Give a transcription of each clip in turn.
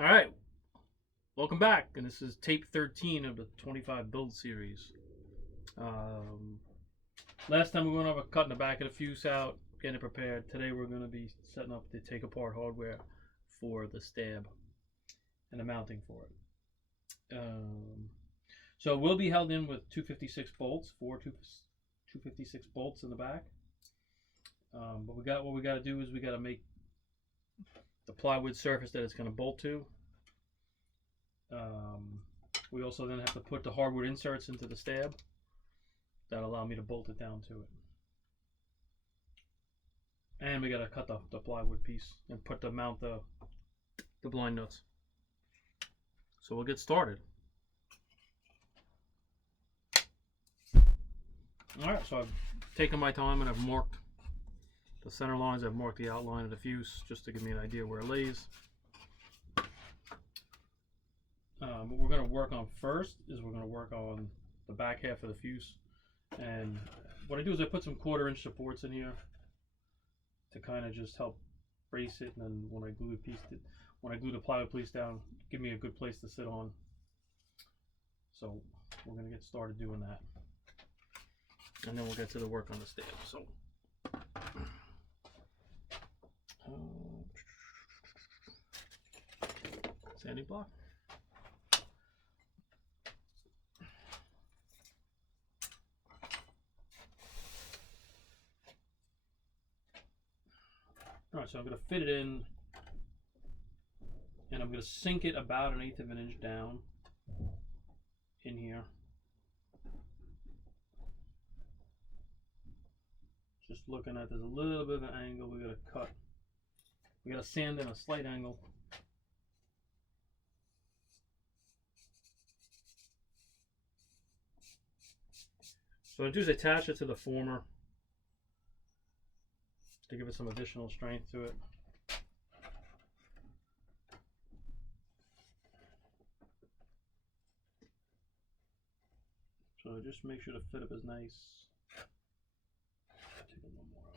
All right, welcome back, and this is tape 13 of the 25 build series. Um, Last time we went over cutting the back of the fuse out, getting it prepared. Today we're going to be setting up the take apart hardware for the stab and the mounting for it. So it will be held in with 256 bolts, 256 bolts in the back. But what we got to do is we got to make the plywood surface that it's going to bolt to. We also then have to put the hardwood inserts into the stab that allow me to bolt it down to it. And we got to cut the plywood piece and mount the blind nuts. So we'll get started. Alright, so I've taken my time and I've marked the center lines. I've marked the outline of the fuse just to give me an idea where it lays. What we're going to work on first is we're going to work on the back half of the fuse. And what I do is I put some 1/4-inch supports in here to kind of just help brace it, and then when I glue the plywood piece down, give me a good place to sit on. So we're going to get started doing that, and then we'll get to the work on the stab. So sanding block. Alright, so I'm going to fit it in, and I'm going to sink it about 1/8 of an inch down in here. Just looking at, there's a little bit of an angle we got to cut. We got to sand in a slight angle. So what I do is attach it to the former to give it some additional strength to it. So just make sure the fit up is nice. Take a little more out.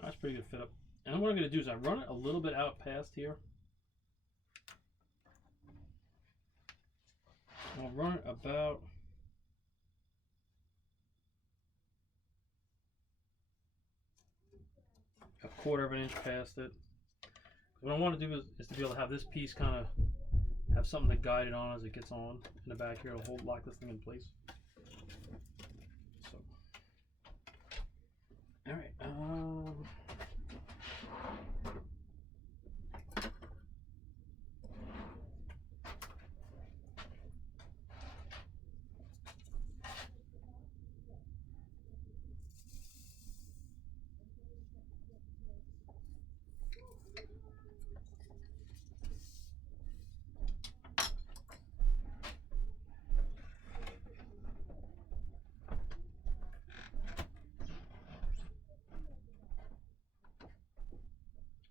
That's pretty good fit up. And what I'm going to do is I run it a little bit out past here. I'll run it about a 1/4 of an inch past it. What I want to do is to be able to have this piece kind of have something to guide it on as it gets on in the back here to lock this thing in place. So, all right.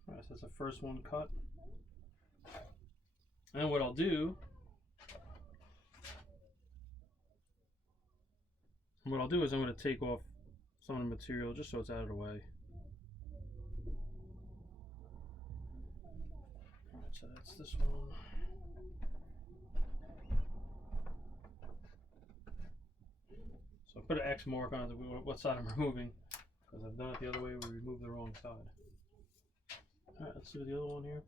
Alright, so that's the first one cut. And what I'll do is I'm going to take off some of the material just so it's out of the way. Alright, so that's this one. So I put an X mark on what side I'm removing, because I've done it the other way, we removed the wrong side. Alright, let's do the other one here.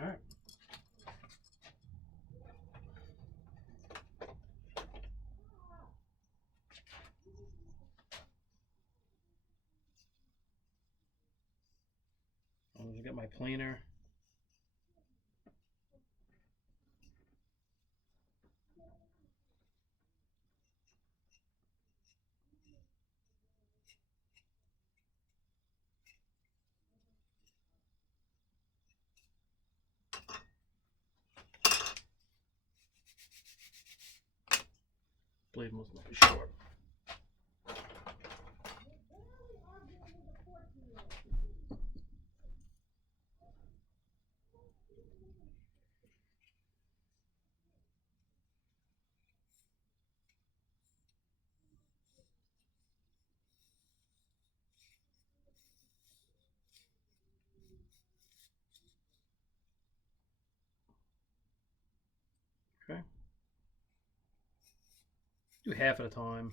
All right. I'll just get my planer. Blade must not be short. Okay. Do half at a time.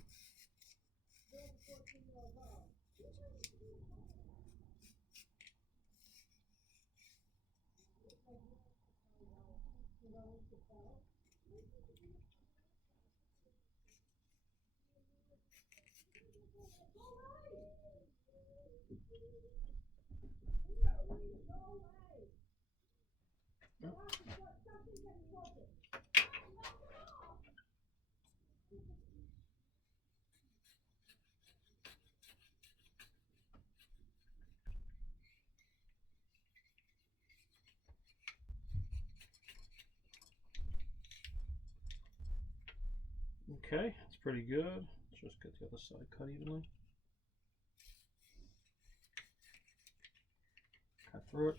Okay, that's pretty good. Let's just get the other side cut evenly. Cut through it.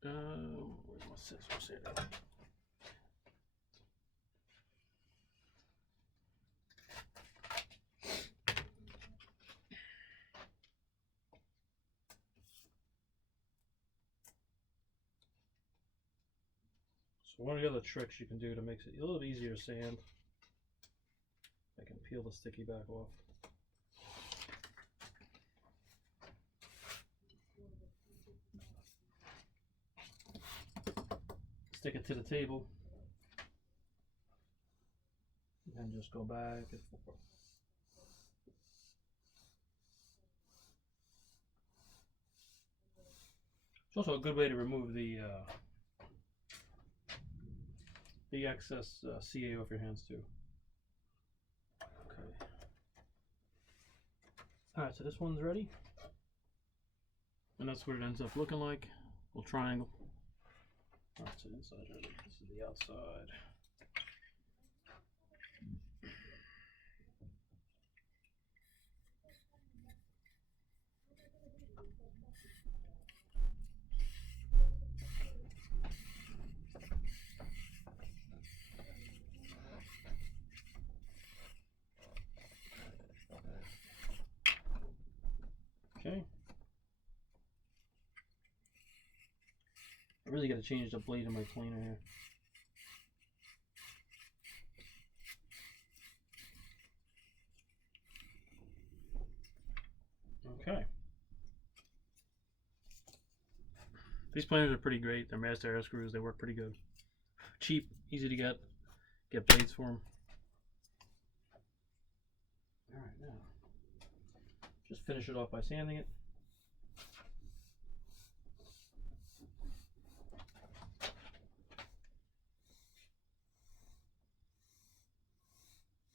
Where's my scissors here? So one of the other tricks you can do to make it a little easier to sand, I can peel the sticky back off. Stick it to the table, and just go back and forth. It's also a good way to remove the excess CA off your hands too. Okay. Alright, so this one's ready. And that's what it ends up looking like. A little triangle. That's the inside ready. This is the outside. Okay. I really got to change the blade of my planer here. Okay. These planers are pretty great. They're Master Air Screws. They work pretty good. Cheap, easy to get blades for them. All right, now just finish it off by sanding it.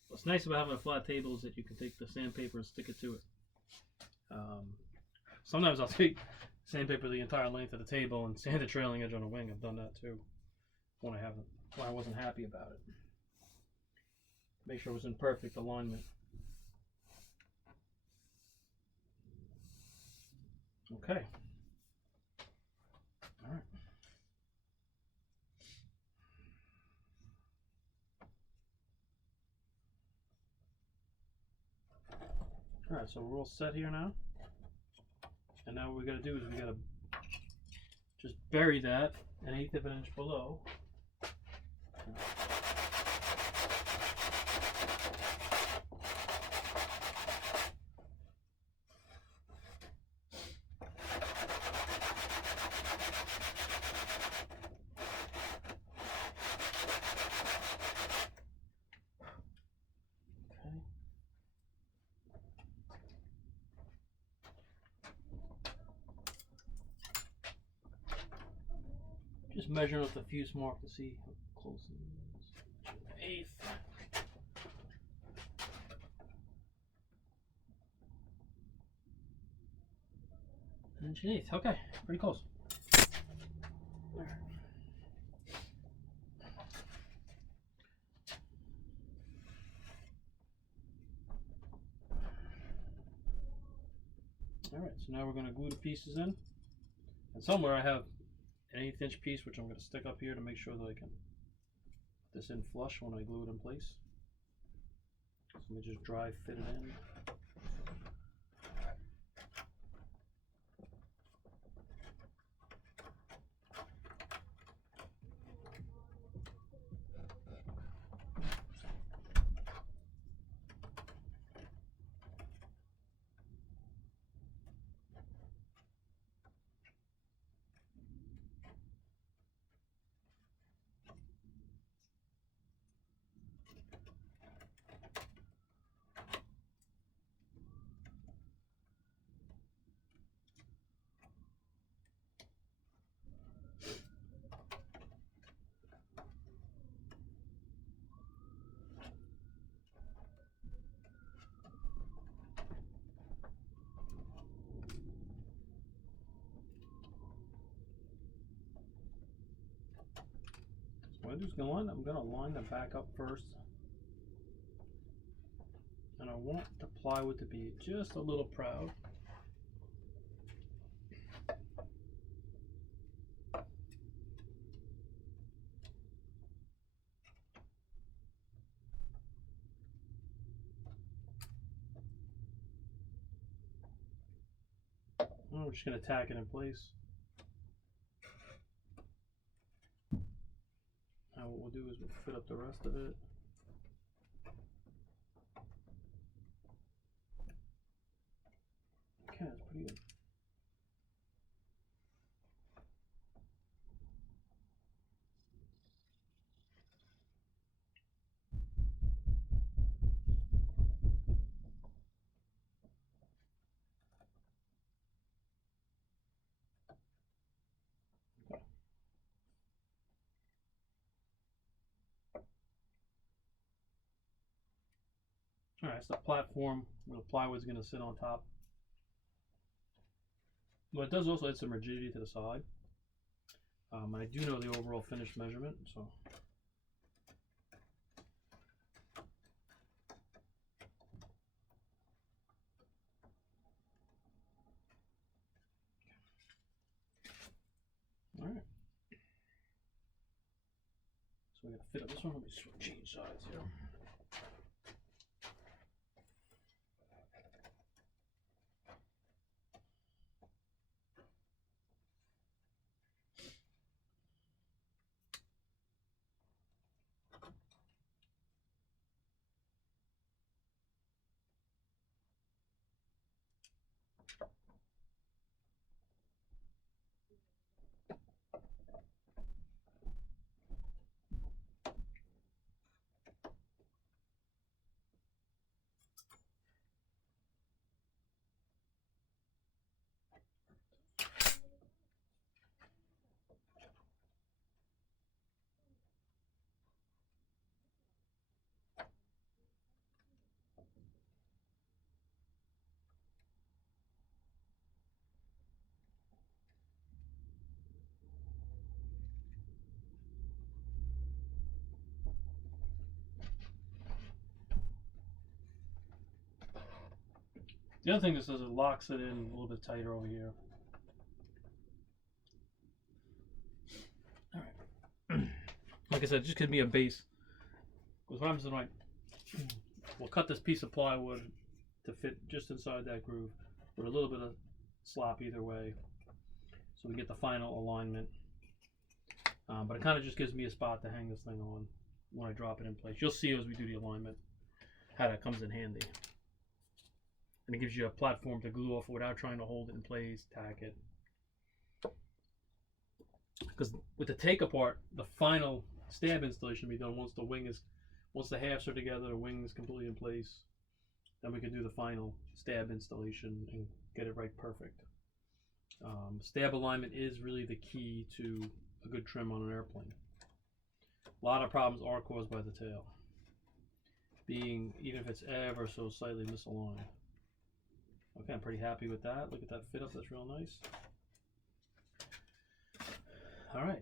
What's nice about having a flat table is that you can take the sandpaper and stick it to it. Sometimes I'll take sandpaper the entire length of the table and sand the trailing edge on a wing. I've done that too when I wasn't happy about it. Make sure it was in perfect alignment. Okay. All right. All right, so we're all set here now. And now what we got to do is we got to just bury that an eighth of an inch below. Just measuring with the fuse mark to see how close it is. An eighth. An inch and an eighth. Okay, pretty close. There. Alright, so now we're going to glue the pieces in. And somewhere I have an 1/8 inch piece, which I'm going to stick up here to make sure that I can put this in flush when I glue it in place. So let me just dry fit it in. What I'm going to line the back up first. And I want the plywood to be just a little proud. And we're just going to tack it in place. Now what we'll do is we'll fit up the rest of it. Okay, that's pretty good. Alright, it's the platform where the plywood's going to sit on top. But it does also add some rigidity to the side. I do know the overall finished measurement, so. Alright. So we're going to fit up this one. Let me change sides here. The other thing this does, it locks it in a little bit tighter over here. All right. Like I said, just gives me a base. Because what happens is we'll cut this piece of plywood to fit just inside that groove with a little bit of slop either way, so we get the final alignment. But it kind of just gives me a spot to hang this thing on when I drop it in place. You'll see as we do the alignment how that comes in handy. And it gives you a platform to glue off without trying to hold it in place, tack it. Because with the take apart, the final stab installation will be done once the halves are together, the wing is completely in place. Then we can do the final stab installation and get it right perfect. Stab alignment is really the key to a good trim on an airplane. A lot of problems are caused by the tail, even if it's ever so slightly misaligned. Okay, I'm pretty happy with that. Look at that fit up, that's real nice. All right.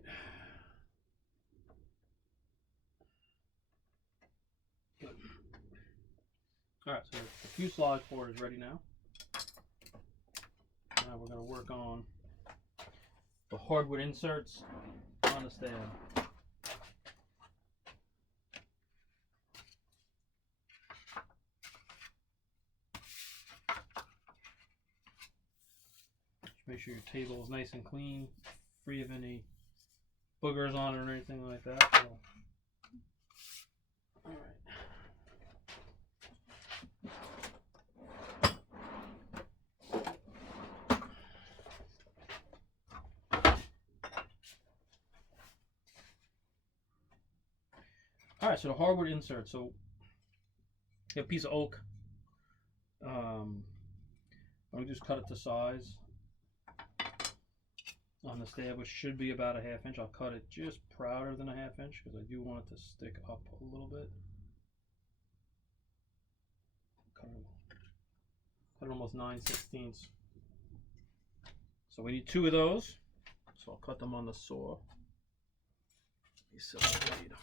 Good. All right, so the fuselage board is ready now. Now we're going to work on the hardwood inserts on the stab. Make sure your table is nice and clean, free of any boogers on it or anything like that. So, all right. All right, so the hardwood insert. So you have a piece of oak. I'm gonna just cut it to size on the stab, which should be about a 1/2 inch. I'll cut it just prouder than a 1/2 inch because I do want it to stick up a little bit. Cut it almost 9/16. So we need 2 of those. So I'll cut them on the saw. Blade.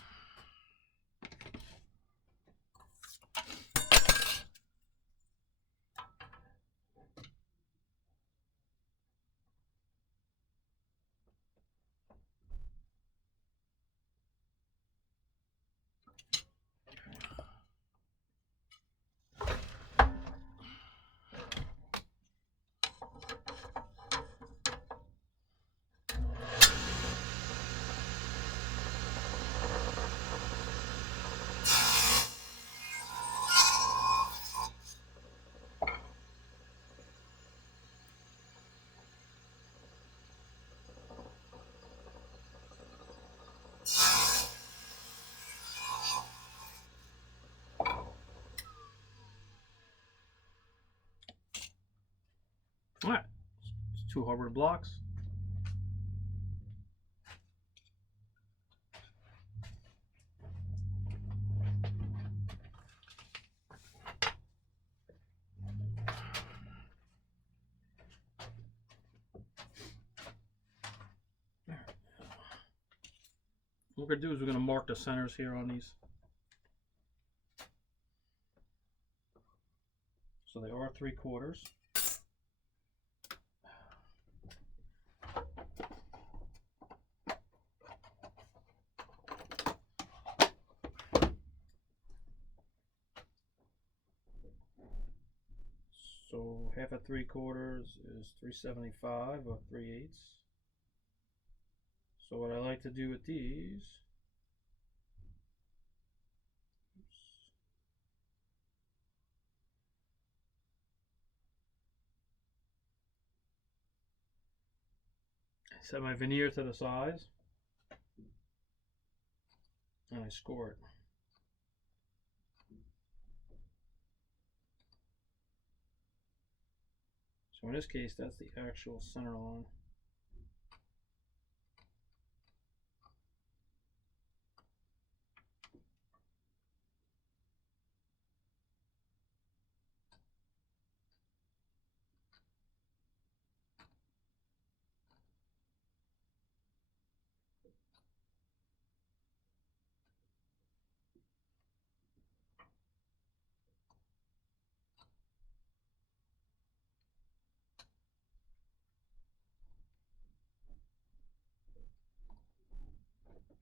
All right, it's 2 hardwood blocks. What we're going to do is we're going to mark the centers here on these. So they are 3/4. So 1/2 of 3/4 is 3/75 or 3/8. So what I like to do with these, I set my veneer to the size and I score it. So in this case, that's the actual center line.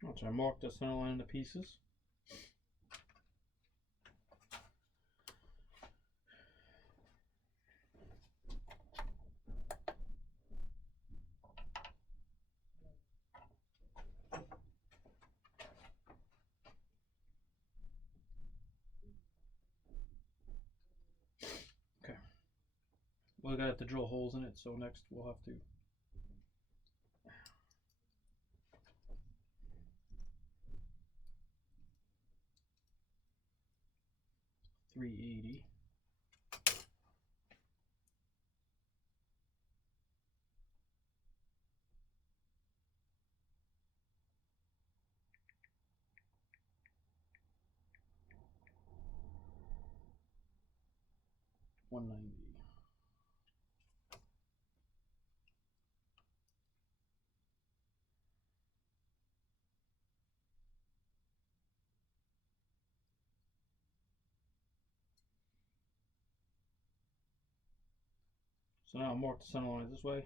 Once I mark the center line of the pieces. Okay. We're gonna have to drill holes in it, so next we'll have to 380. $190. So now I'll mark the center line this way.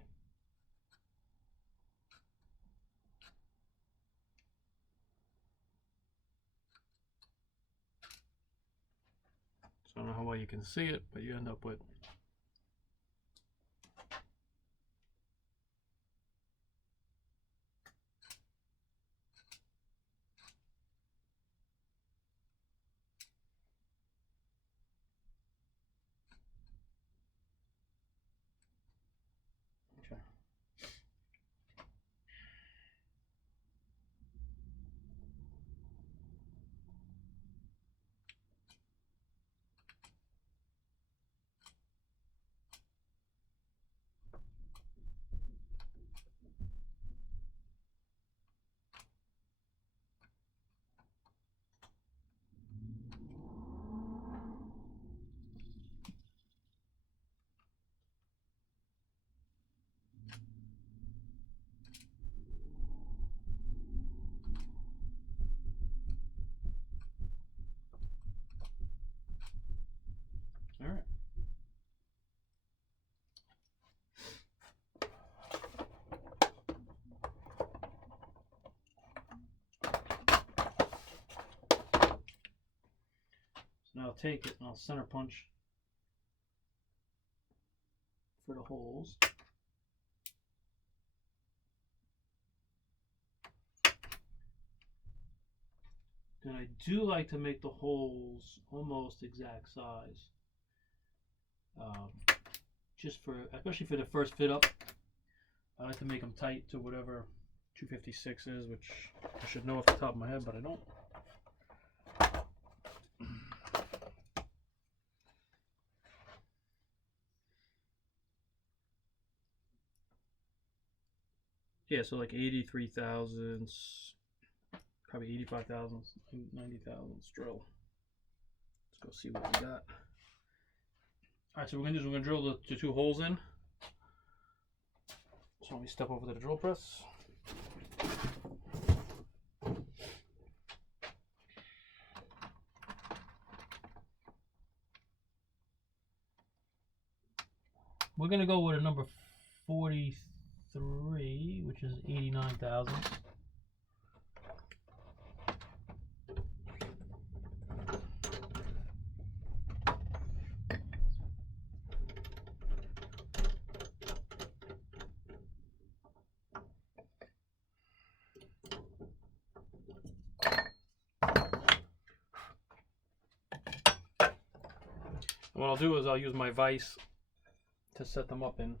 So I don't know how well you can see it, but you end up with okay. All right. So now I'll take it and I'll center punch for the holes. And I do like to make the holes almost exact size. Just for, especially for the first fit up, I like to make them tight to whatever 256 is, which I should know off the top of my head, but I don't. Yeah, so like 83 thousandths, probably 85 thousandths, 90 thousandths drill. Let's go see what we got. All right, so we're gonna drill the two holes in. So let me step over to the drill press. We're gonna go with a number 43, which is 89 thousandths. What I'll do is I'll use my vise to set them up in.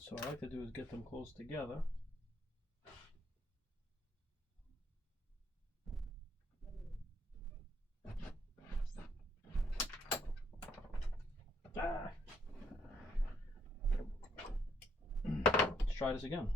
So what I like to do is get them close together. Let's try this again.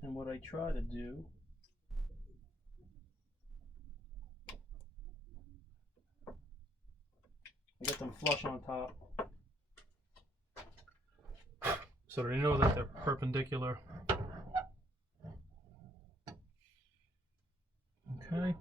And what I try to do I get them flush on top so they know that they're perpendicular. Okay.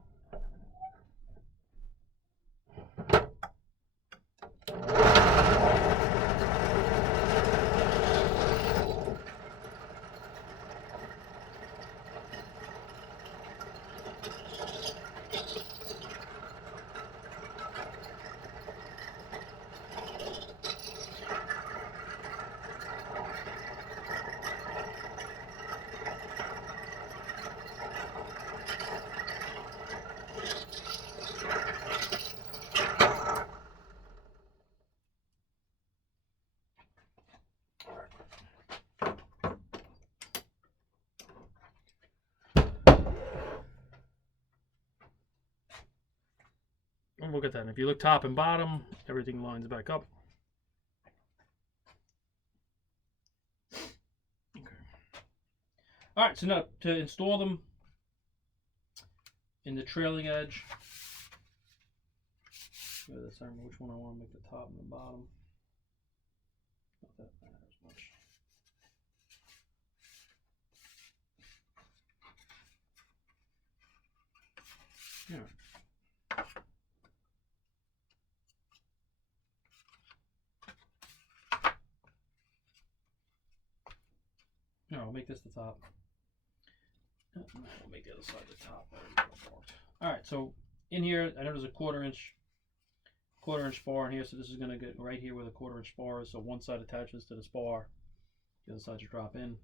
And look at that. If you look top and bottom, everything lines back up. Okay. All right, so now to install them in the trailing edge, I gotta determine which one I want to make the top and the bottom. Not that matters much. Yeah. No, I'll make this the top. We'll make the other side the top. All right, so in here, I know there's a quarter inch spar in here, so this is going to get right here where the quarter inch spar is. So one side attaches to the spar, the other side you drop in,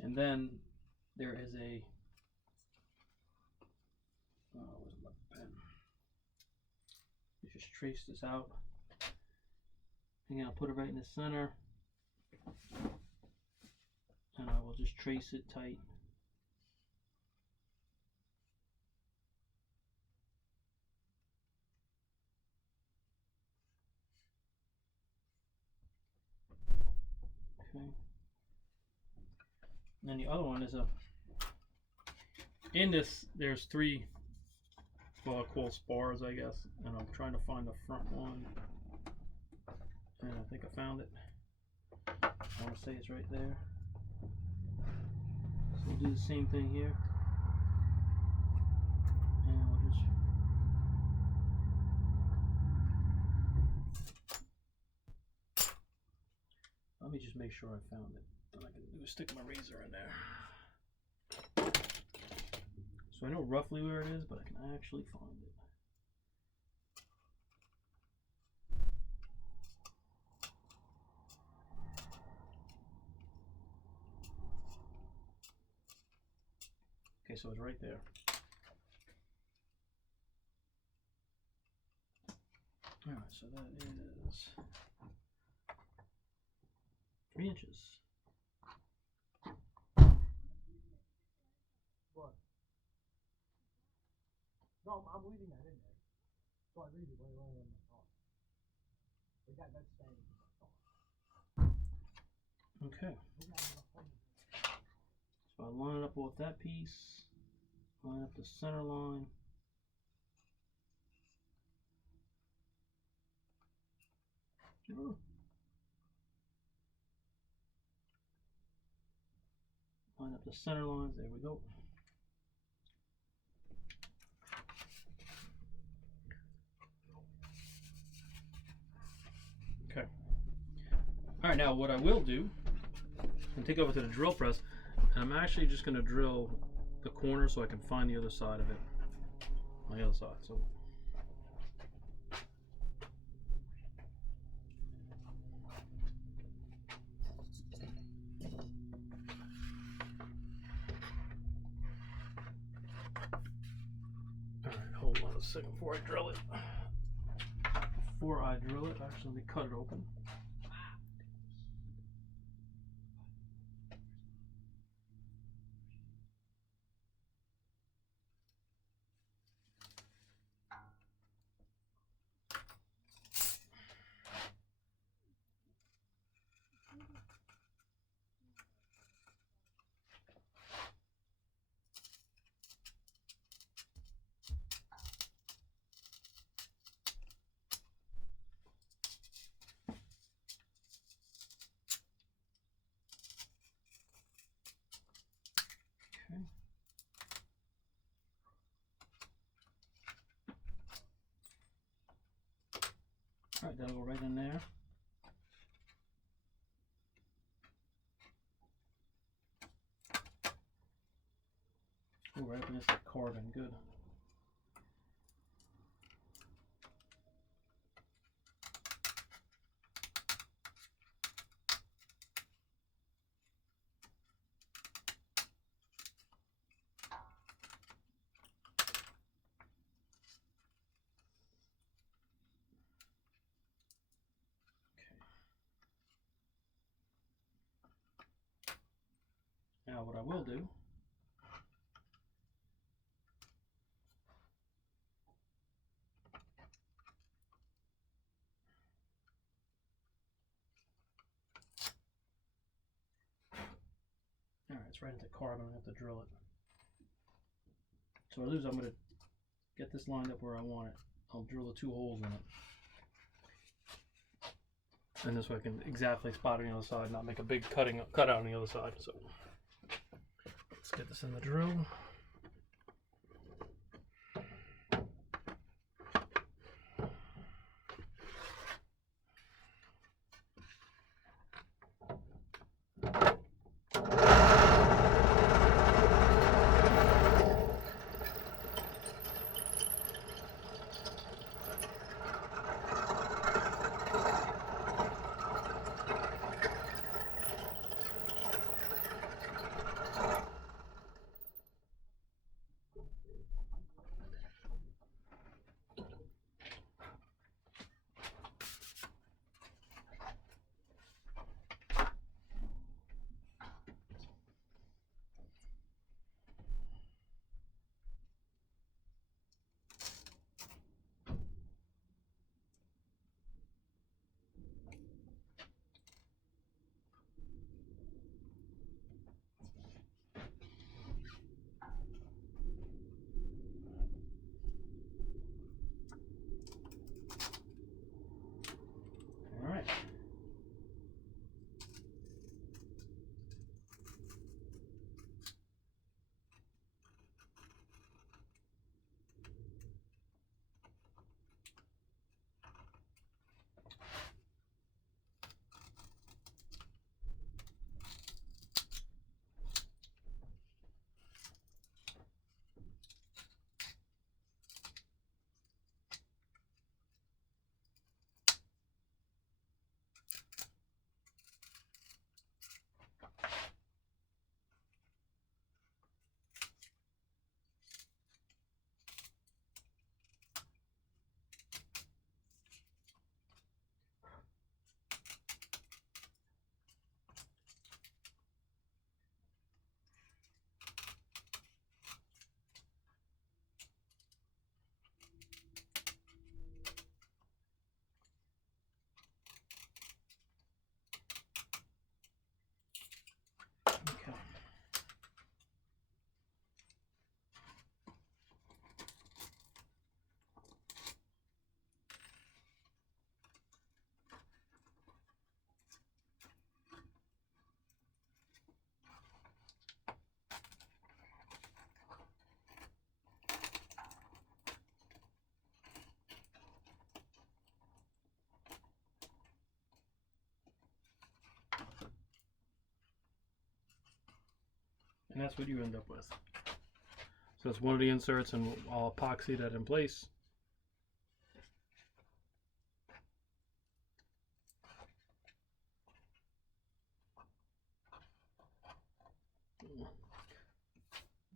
and then there is a where's my pen? You just trace this out, and I'll put it right in the center, and I will just trace it tight. Okay. And then the other one is in this, there's three, well, I call spars, I guess, and I'm trying to find the front one, and I think I found it. I want to say it's right there. So we'll do the same thing here, and we'll just let me just make sure I found it. What I can do is stick my razor in there. So I know roughly where it is, but I can actually find it. Okay, so it's right there. Alright, so that is 3 inches. What? No, I'm leaving that in there. So I leave it right on my car. We got that staying in my car. Okay. So I line it up with that piece, line up the center line. Ooh. Line up the center lines, there we go. Okay. Alright, now what I will do, and take over to the drill press, and I'm actually just going to drill the corner so I can find the other side of it. On the other side. So alright, hold on a second before I drill it. Before I drill it, actually let me cut it open. Alright, that'll go right in there. Ooh, right up against the carbon, good. Now what I will do Alright, it's right into carbon, I have to drill it. So what I do is I'm going to get this lined up where I want it. I'll drill the 2 holes in it. And this way I can exactly spot it on the other side, not make a big cut out on the other side. So let's get this in the drill. Alright. Okay. And that's what you end up with. So it's one of the inserts, and I'll epoxy that in place.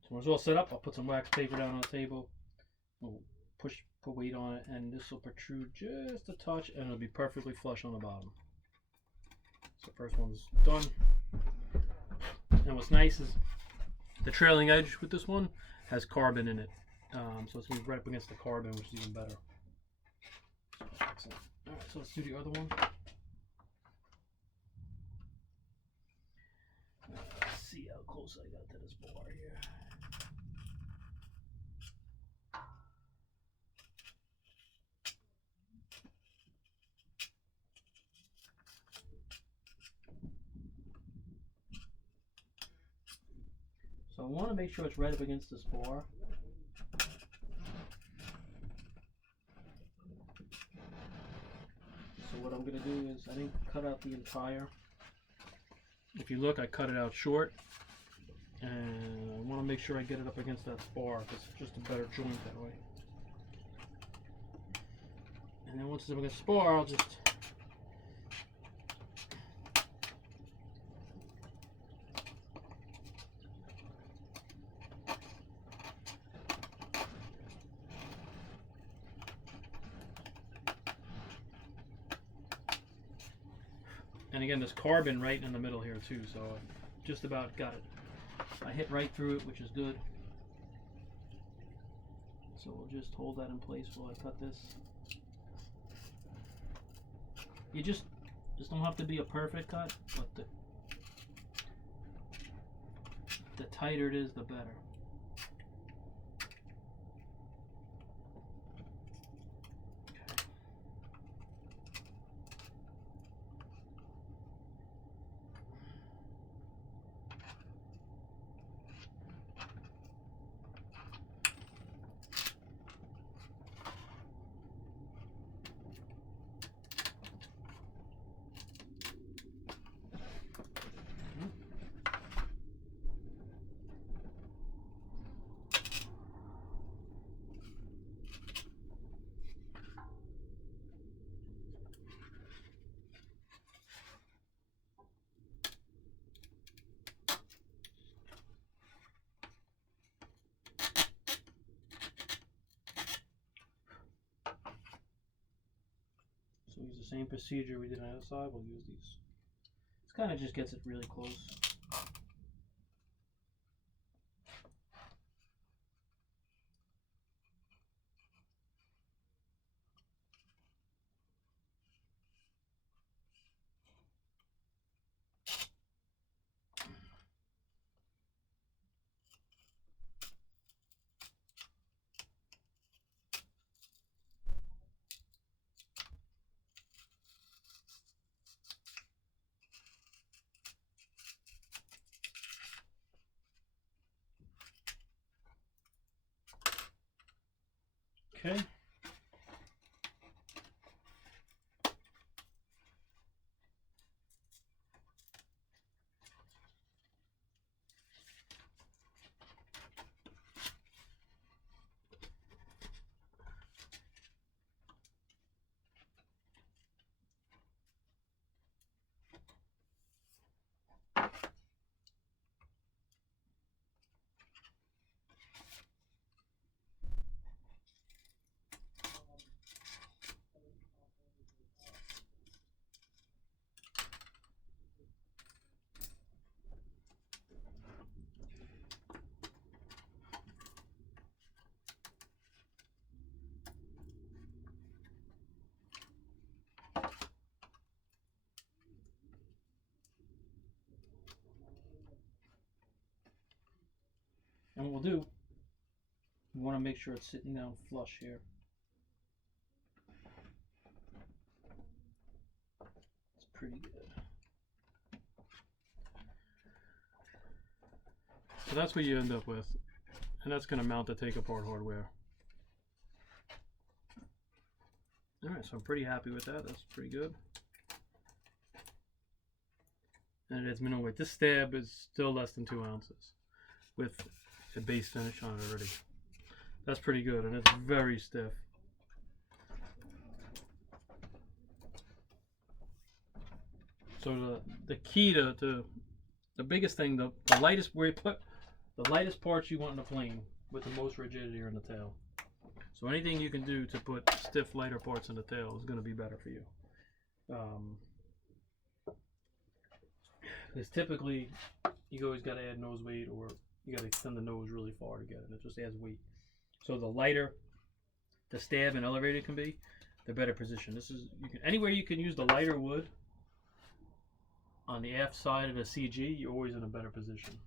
So when it's all set up, I'll put some wax paper down on the table. We'll put weight on it, and this will protrude just a touch, and it'll be perfectly flush on the bottom. So first one's done. And what's nice is the trailing edge with this one has carbon in it. So it's going to be right up against the carbon, which is even better. So, excellent. Alright, so let's do the other one. Let's see how close I got to this bar here. So I want to make sure it's right up against this bar. So what I'm going to do is, I didn't cut out the entire. If you look, I cut it out short. And I want to make sure I get it up against that spar, because it's just a better joint that way. And then once it's up against the spar, I'll just and again, there's carbon right in the middle here too, so I just about got it. I hit right through it, which is good. So we'll just hold that in place while I cut this. You just don't have to be a perfect cut, but the tighter it is, the better. So use the same procedure we did on the other side. We'll use these. This kind of just gets it really close. Okay. And what we'll do, we want to make sure it's sitting down flush here. It's pretty good. So that's what you end up with. And that's going to mount the take apart hardware. Alright, so I'm pretty happy with that. That's pretty good. And it is minimum weight. This stab is still less than 2 ounces with a base finish on it already. That's pretty good, and it's very stiff. So the key to the biggest thing, the lightest where you put the lightest parts you want in the plane with the most rigidity are in the tail. So anything you can do to put stiff, lighter parts in the tail is going to be better for you. Because typically you always got to add nose weight, or you got to extend the nose really far to get it. It just adds weight. So the lighter the stab and elevator can be, the better position. This is anywhere you can use the lighter wood on the aft side of the CG, you're always in a better position.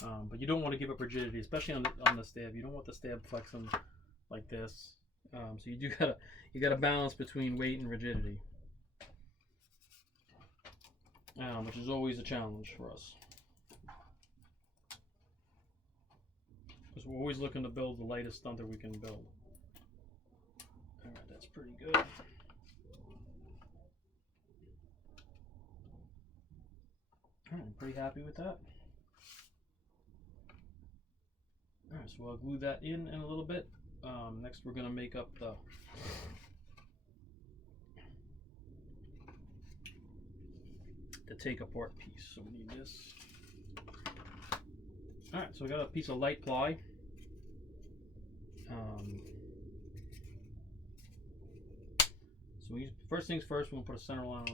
But you don't want to give up rigidity, especially on the stab. You don't want the stab flexing like this. So you gotta balance between weight and rigidity, which is always a challenge for us, because we're always looking to build the lightest thunder we can build. All right, that's pretty good. Alright, I'm pretty happy with that. Alright, so I'll glue that in a little bit. Next we're going to make up the take apart piece. So we need this. Alright, so I got a piece of light ply. So first things first, we're going to put a center line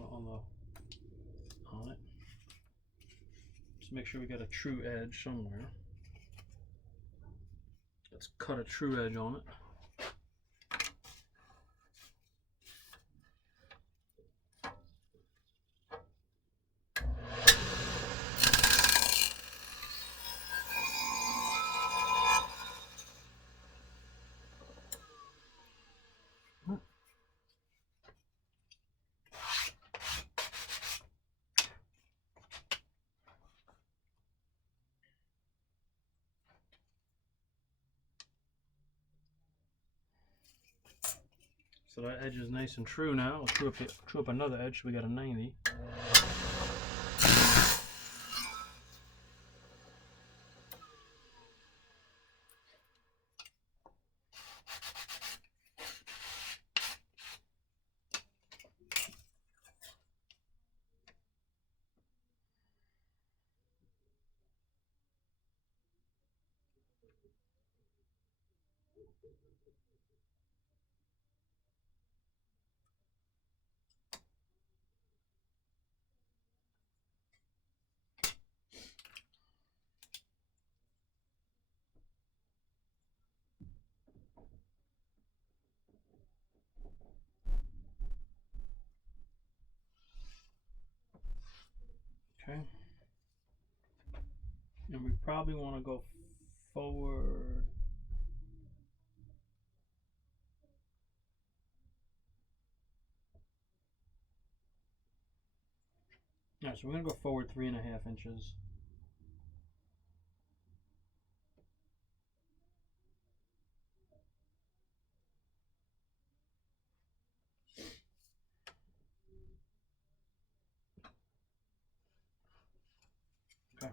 on it. Just make sure we got a true edge somewhere. Let's cut a true edge on it. So that edge is nice and true now. Let's true up another edge so we got a 90. Okay. And we probably want to go forward. Alright, so we're going to go forward 3.5 inches. Okay.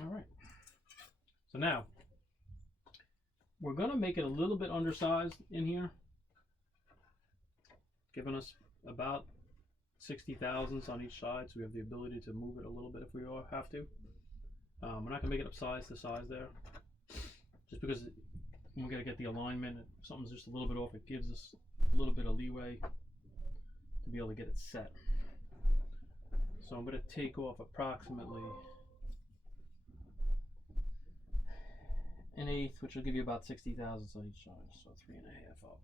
Alright. So now, we're going to make it a little bit undersized in here, giving us about 60 thousandths on each side, so we have the ability to move it a little bit if we have to. We're not going to make it up size to size there, just because we're going to get the alignment. If something's just a little bit off, it gives us a little bit of leeway to be able to get it set. So I'm going to take off approximately 1/8, which will give you about 60 thousandths on each side, so 3.5 up.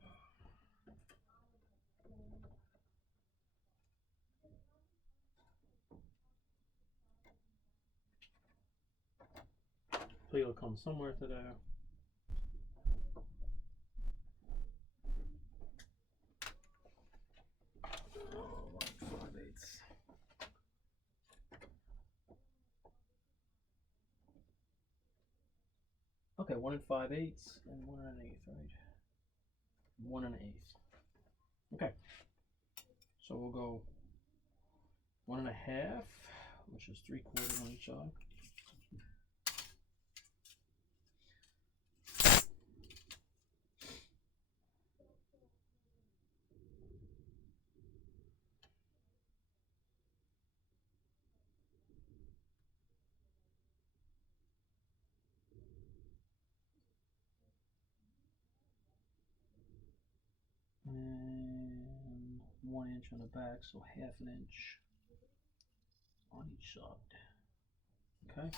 So it'll come somewhere to there. Oh, 1/5. Okay, 1 5/8 and 1 1/8, right? 1 1/8. Okay. So we'll go 1.5, which is 3/4 on each side. And 1 inch on the back, so 1/2 inch on each side. Okay.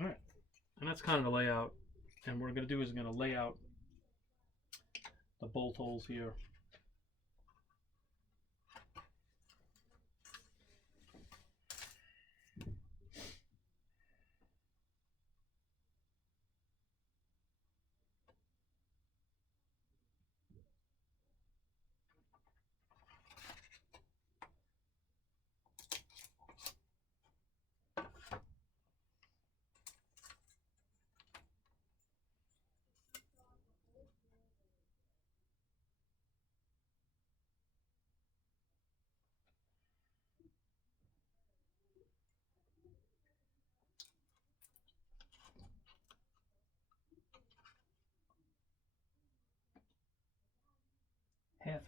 All right, and that's kind of the layout. And what we're going to do is we're going to lay out the bolt holes here.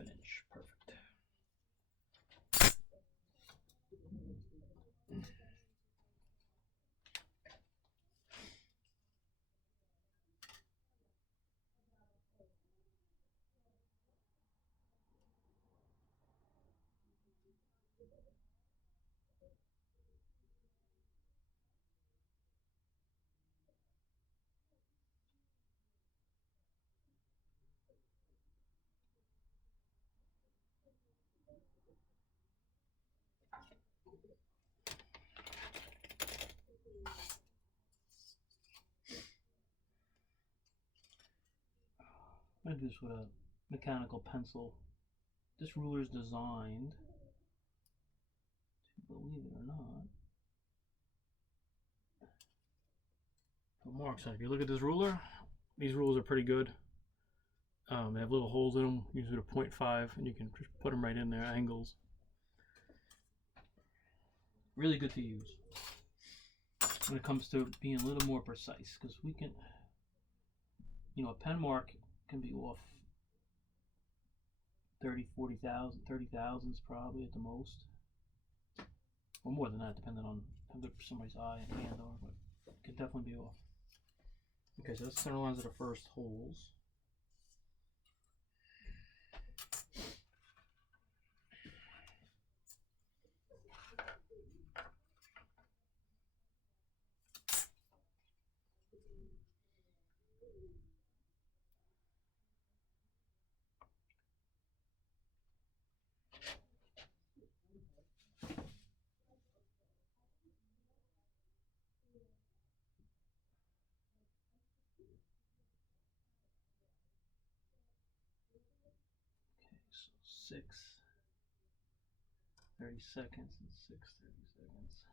an inch. Perfect. I do this with a mechanical pencil. This ruler is designed, believe it or not, for marks on it. If you look at this ruler, these rulers are pretty good. They have little holes in them, usually a 0.5, and you can just put them right in there, angles. Really good to use when it comes to being a little more precise, because we can, you know, a pen mark can be off 30, 40,000, 30,000s probably at the most, or more than that, depending on how good somebody's eye and hand are, but it can definitely be off. Okay, so that's center lines of the first holes. So 6 30 seconds and 6 30 seconds.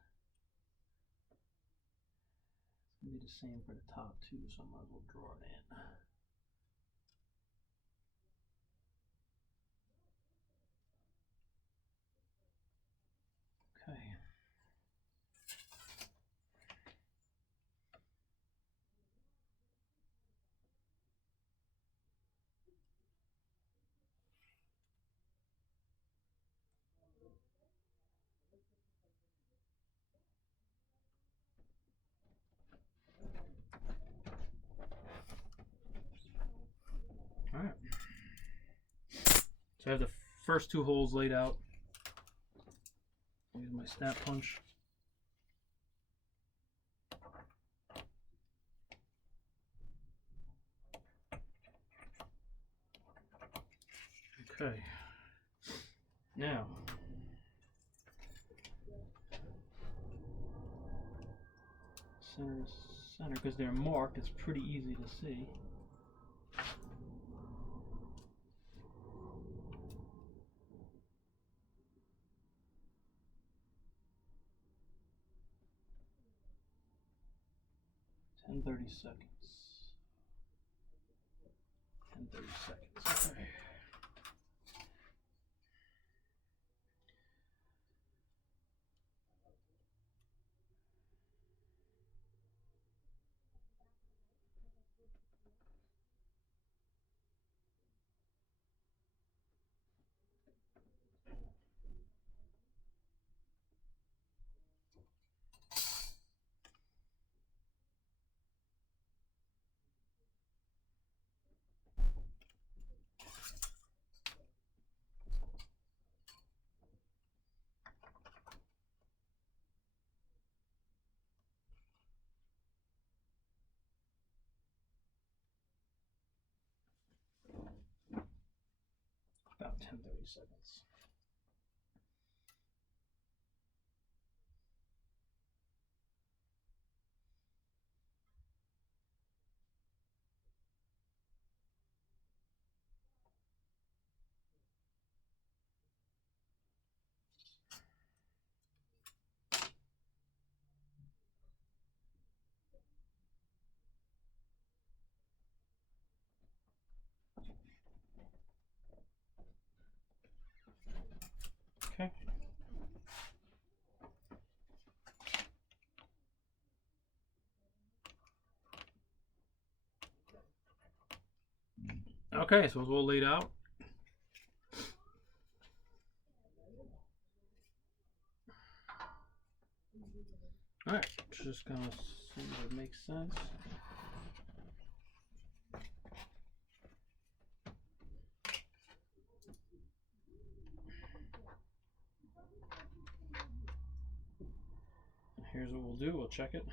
It's going to be the same for the top too, so I might as well draw it in. Okay. Alright. So I have the first two holes laid out. Use my snap punch. Okay. Now, center, because they're marked, it's pretty easy to see. And 30 seconds. 30 seconds. Okay. About 30 seconds. Okay. Okay, so it's all laid out. Alright, just gonna see if it makes sense. Here's what we'll do, we'll check it.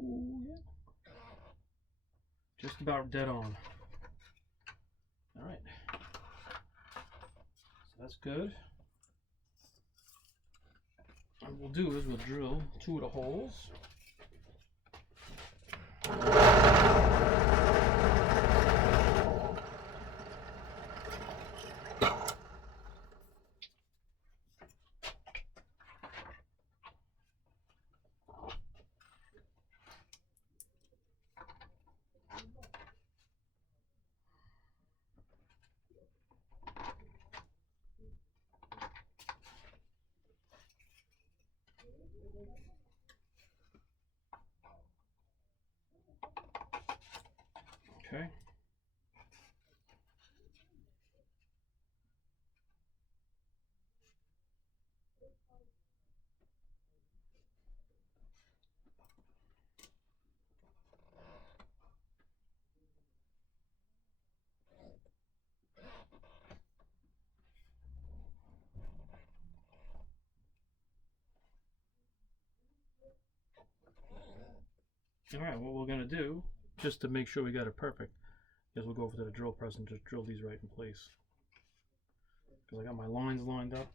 Ooh, yeah. Just about dead on. Alright. So that's good. What we'll do is we'll drill 2 of the holes. Okay. Alright, what we're gonna do, just to make sure we got it perfect, is we'll go over to the drill press and just drill these right in place. Because I got my lines lined up.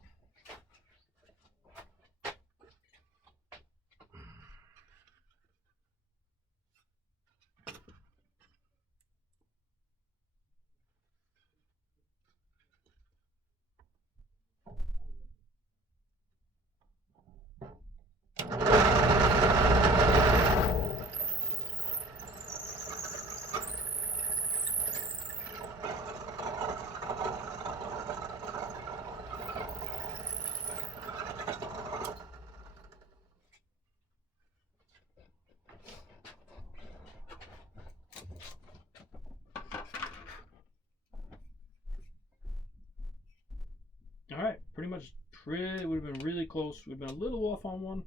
Alright, pretty much would have been really close. We've been a little off on one,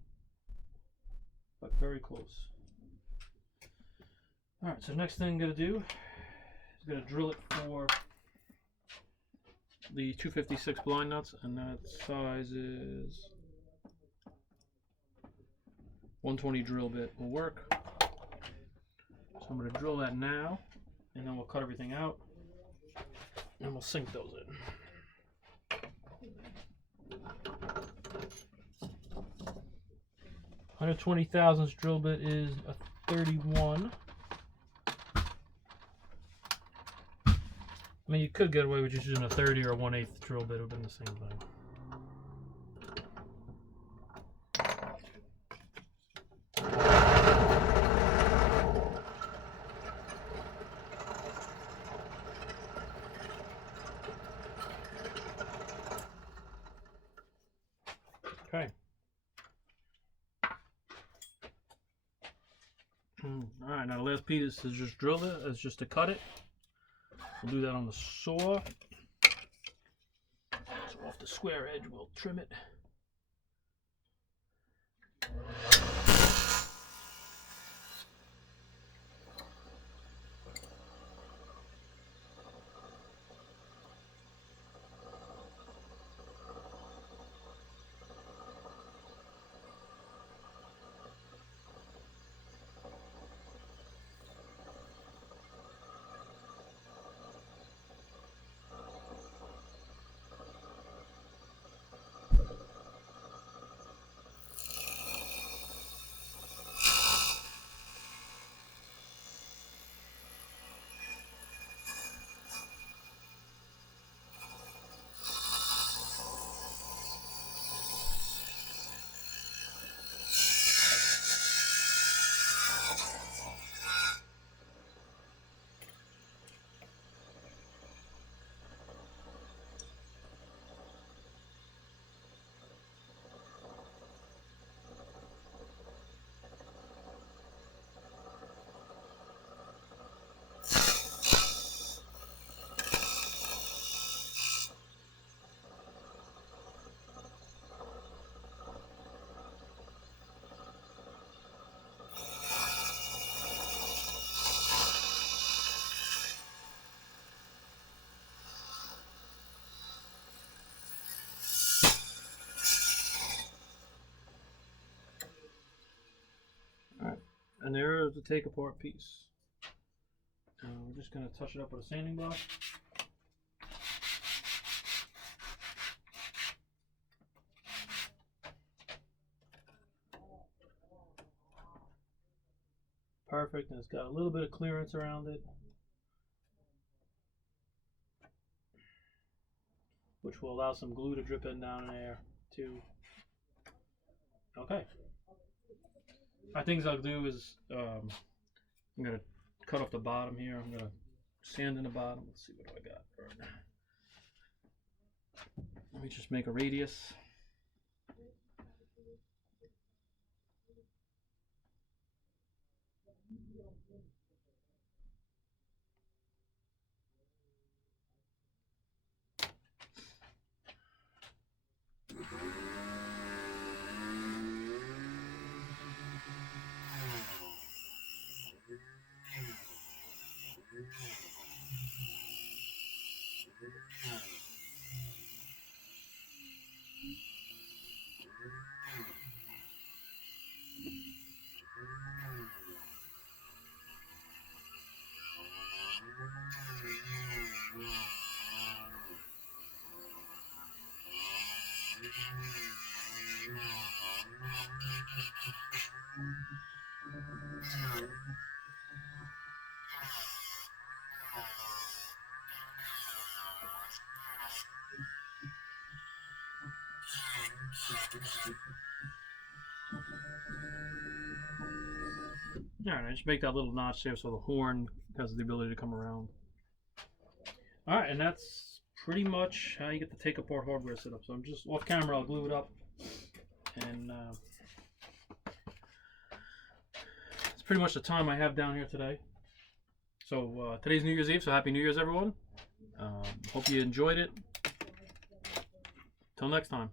but very close. Alright, so next thing I'm going to do is going to drill it for the 256 blind nuts, and that size is 120 drill bit will work. So I'm going to drill that now, and then we'll cut everything out, and we'll sink those in. $120,000 drill bit is a 31. I mean, you could get away with just using a 30 or a 1/8 drill bit. It would have been the same thing. Okay. Alright, now the last piece is just drill it. It's just to cut it. We'll do that on the saw. So off the square edge, we'll trim it. and there is the take apart piece. We're just going to touch it up with a sanding block. Perfect, and it's got a little bit of clearance around it, which will allow some glue to drip in down there too. Okay. Things I'll do is I'm going to cut off the bottom here. I'm going to sand in the bottom. Let's see what I got right now. Let me just make a radius. Alright, I just make that little notch there so the horn has the ability to come around. Alright, and that's pretty much how you get the take apart hardware set up. So I'm just off camera, I'll glue it up, and it's pretty much the time I have down here today. So today's New Year's Eve, so Happy New Year's everyone. Hope you enjoyed it. Till next time.